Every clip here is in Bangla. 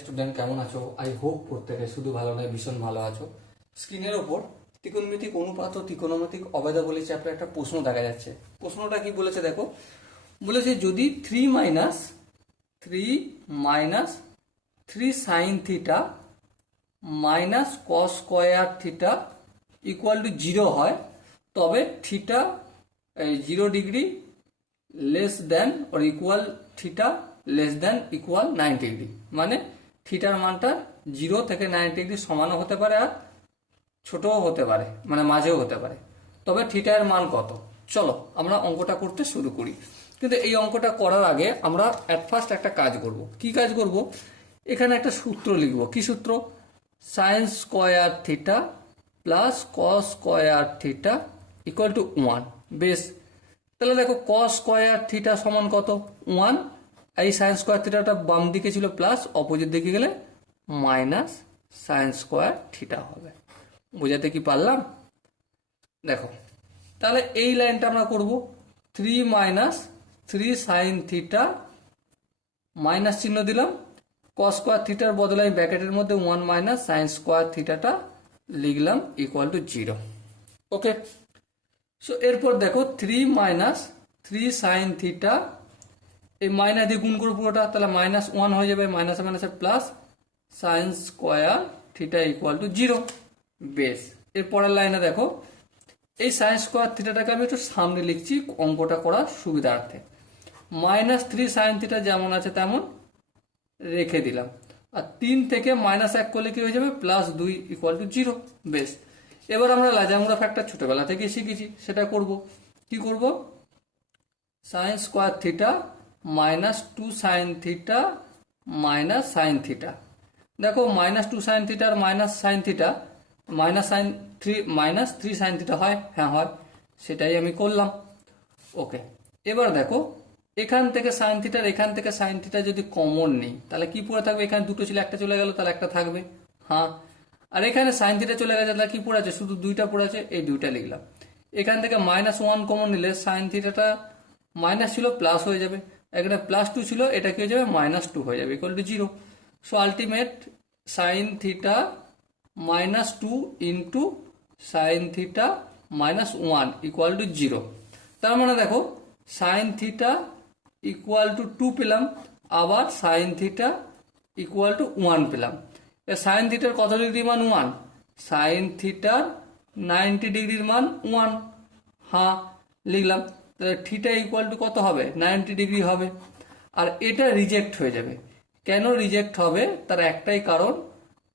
স্টুডেন্ট কেমন আছো? আই হোপ প্রত্যেকে শুধু ভালো নয় ভীষণ ভালো আছো। স্ক্রিনের ওপর ত্রিকোণমিতিক অনুপাত ও ত্রিকোণমিতিক অবেদাবলী চ্যাপ্টারে একটা প্রশ্ন দেখা যাচ্ছে। প্রশ্নটা কি বলেছে দেখো, বলেছে যদি three sign theta minus cos square theta equal to 0 হয়, তবে theta 0 degree less than or equal theta less than equal 90 degree. মানে থিটার মানটা 0 থেকে 90 ডিগ্রি সমানও হতে পারে আর ছোটও হতে পারে, মানে মাঝেও হতে পারে। তবে থিটার মান কত? চলো আমরা অঙ্কটা করতে শুরু করি। কিন্তু এই অঙ্কটা করার আগে আমরা অ্যাট ফার্স্ট একটা কাজ করব। কি কাজ করব? এখানে একটা সূত্র লিখব। কি সূত্র? Sign square theta plus cos square theta equal to 1। বেশ, তাহলে দেখো কস স্কোয়ার থিটা সমান কত? 1। এই সাইন স্কোয়ার থিটাটা বাম দিকে ছিল প্লাস, অপোজিট দিকে গেলে মাইনাস সাইন স্কোয়ার থিটা হবে। বোঝাতে কি পারলাম? দেখো, তাহলে এই লাইনটা আমরা করব 3 সাইন থিটা, মাইনাস চিহ্ন দিলাম, কস স্কোয়ার থিটার বদলে আমি ব্র্যাকেটের মধ্যে 1 মাইনাস সাইন স্কোয়ার থিটাটা লিখলাম ইকুয়াল টু 0। ওকে, সো এরপর দেখো 3 সাইন থিটা, এই মাইনাস দিয়ে গুণ করে পুরোটা, তাহলে -1 হয়ে যাবে, মাইনাসে মাইনাসে plus sign square theta equal to 0। বেশ, এর পরের লাইনে দেখো এই সাইন স্কোয়ার থিটাটাকে আমি একটু সামনে লিখছি অঙ্কটা করার সুবিধার্থে। -3 সাইন থিটা যেমন আছে তেমন রেখে দিলাম, আর 3 থেকে -1 করলে কি হয়ে যাবে? +2 ইকুয়াল টু 0। বেশ, এবার আমরা লাজামুড়া ফ্যাক্টর ছোটবেলা থেকে শিখেছি, সেটা করব। কি করব? Sine square theta -2 sine theta minus sine theta. দেখো -2 সাইন থিটা আর minus sine theta -3 sine theta হয়? হ্যাঁ হয়, সেটাই আমি করলাম। ওকে, এবার দেখো এখান থেকে সাইন থিটার এখান থেকে সাইন থিটা যদি কমন নেই তাহলে কি পড়ে থাকবে? এখানে দুটো ছিল, একটা চলে গেল, তাহলে একটা থাকবে। হ্যাঁ, আর এখানে সাইন থিটা চলে গেছে, তাহলে কি পড়ে আছে? শুধু দুইটা পড়ে আছে, এই দুইটা লিখলাম। এখান থেকে -1 কমন নিলে সাইন থিটাটা মাইনাস ছিল প্লাস হয়ে যাবে, এখানে +2 ছিল, এটা কি হয়ে যাবে? -2 হয়ে যাবে equal to 0। So ultimate sine theta -2 into sine theta -1 equal to 0। তার মানে দেখো সাইন থিটা ইকুয়াল টু 2 পেলাম, আবার সাইন থিটা ইকুয়াল টু 1 পেলাম। সাইন থিটার কত ডিগ্রি মান? 1। সাইন থিটার 90 ডিগ্রির মান 1। হ্যাঁ, লিখলাম। তাহলে থিটা ইকুয়াল টু কত হবে? 90 ডিগ্রি হবে। আর এটা রিজেক্ট হয়ে যাবে। কেন রিজেক্ট হবে? তার একটাই কারণ,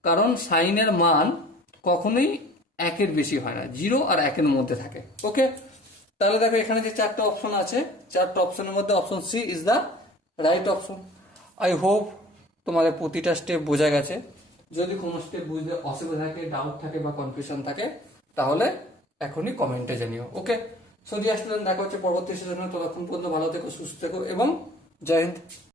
কারণ সাইনের মান কখনোই 1-এর বেশি হয় না, 0 আর 1-এর মধ্যে থাকে। ওকে, তাহলে দেখো এখানে যে 4টা অপশন আছে, 4টা অপশনের মধ্যে option C is the right option. I hope তোমাদের প্রতিটা স্টেপ বোঝা গেছে। যদি কোনো স্টেপ বুঝতে অসুবিধা থাকে, ডাউট থাকে বা কনফিউশন থাকে, তাহলে এখনই কমেন্টে জানিও। ওকে, সো ডিয়ার স্টুডেন্ট, দেখা হচ্ছে পরবর্তী সেশনে। ততক্ষণ পর্যন্ত ভালো থেকো, সুস্থ থেকো এবং জয় হিন্দ।